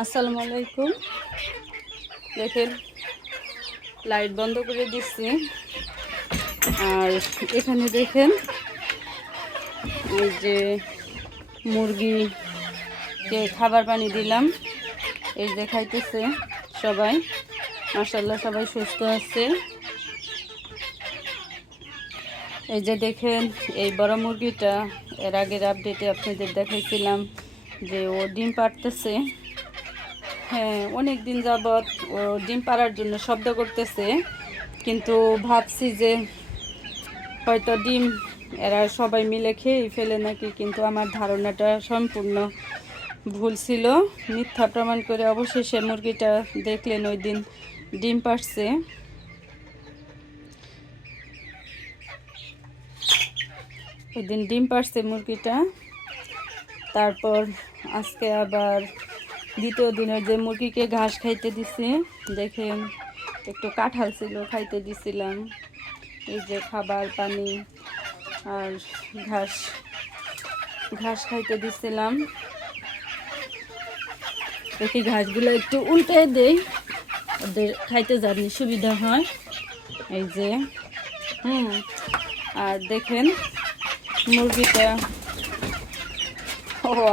আসসালামু আলাইকুম। দেখেন লাইট বন্ধ করে দিচ্ছি। আর এখানে দেখেন এই যে মুরগিকে খাবার পানি দিলাম, এই যে খাইতেছে সবাই। মাশাআল্লাহ সবাই সুস্থ আছে। এই যে দেখেন এই বড় মুরগিটা এর আগের আপডেটে আপনাদের দেখাইছিলাম যে ও ডিম পাড়তেছে। হ্যাঁ, অনেক দিন যাবৎ ও ডিম পাড়ার জন্য শব্দ করতেছে, কিন্তু ভাবছি যে হয়তো ডিম এরা সবাই মিলে খেয়েই ফেলে নাকি, কিন্তু আমার ধারণাটা সম্পূর্ণ ভুল ছিল। মিথ্যা প্রমাণ করে অবশেষে মুরগিটা দেখলেন ওই দিন ডিম পাড়ছে। ওই দিন ডিম পাড়ছে মুরগিটা। তারপর আজকে আবার দ্বিতীয় দিনে যে মুরগিকে ঘাস খাইতে দিছি, দেখেন একটু কাঁঠাল ছিল খাইতে দিছিলাম। এই যে খাবার পানি আর ঘাস ঘাস খাইতে দিছিলাম। দেখি ঘাসগুলো একটু উল্টে দেই, ওদের খাইতে জানি সুবিধা হয়। এই যে আর দেখেন মুরগিটা,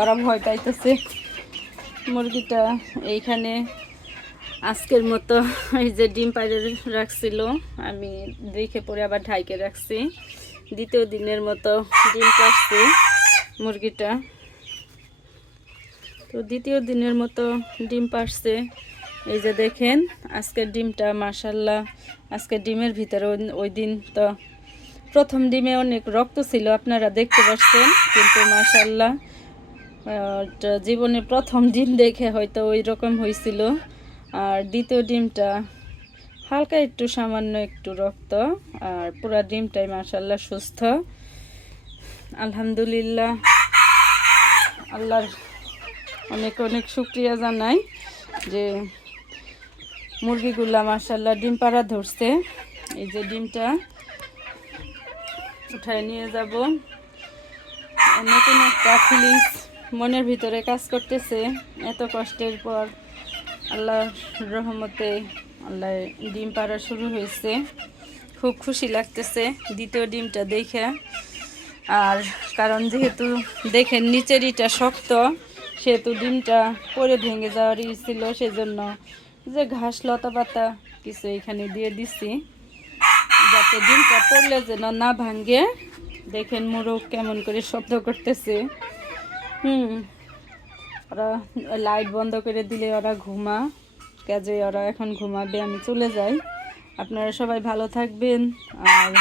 ওরা ভয় পাইতেছে। মুরগিটা এইখানে আজকের মতো এই যে ডিম পাড়ে রাখছিল, আমি দেখে পরে আবার ঢাইকে রাখছি। দ্বিতীয় দিনের মতো ডিম পাড়ছে মুরগিটা। তো দ্বিতীয় দিনের মতো ডিম পাড়ছে। এই যে দেখেন আজকের ডিমটা মাশাআল্লাহ, আজকের ডিমের ভিতরে ওই দিন তো প্রথম ডিমে অনেক রক্ত ছিল, আপনারা দেখতে পাচ্ছেন, কিন্তু মাশাআল্লাহ জীবনে প্রথম ডিম দেখে হয়তো ওই রকম হয়েছিল। আর দ্বিতীয় ডিমটা হালকা একটু সামান্য একটু রক্ত, আর পুরা ডিমটাই মাশাআল্লাহ সুস্থ। আলহামদুলিল্লাহ, আল্লাহর অনেক অনেক শুকরিয়া জানাই যে মুরগিগুলা মাশাআল্লাহ ডিম পাড়া ধরছে। এই যে ডিমটা উঠায় নিয়ে যাব। নতুন একটা ফিলিংস মনের ভিতরে কাজ করতেছে। এত কষ্টের পর আল্লাহর রহমতে আল্লাহ ডিম পাড়া শুরু হয়েছে, খুব খুশি লাগতেছে দ্বিতীয় ডিমটা দেখে। আর কারণ যেহেতু দেখেন নিচের ইটা শক্ত, সেহেতু ডিমটা পরে ভেঙে যাওয়ারই ছিল, সেজন্য যে ঘাস লতা পাতা কিছু এখানে দিয়ে দিছি যাতে ডিমটা পড়লে যেন না ভাঙে। দেখেন মোরগ কেমন করে শব্দ করতেছে। ওরা লাইট বন্ধ করে দিলে ওরা ঘুমা, কাজে ওরা এখন ঘুমাবে, আমি চলে যাই। আপনারা সবাই ভালো থাকবেন আর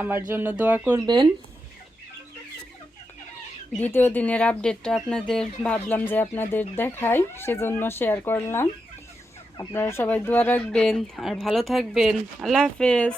আমার জন্য দোয়া করবেন। দ্বিতীয় দিনের আপডেটটা আপনাদের ভাবলাম যে আপনাদের দেখাই, সেজন্য শেয়ার করলাম। আপনারা সবাই দোয়া রাখবেন আর ভালো থাকবেন। আল্লাহ হাফেজ।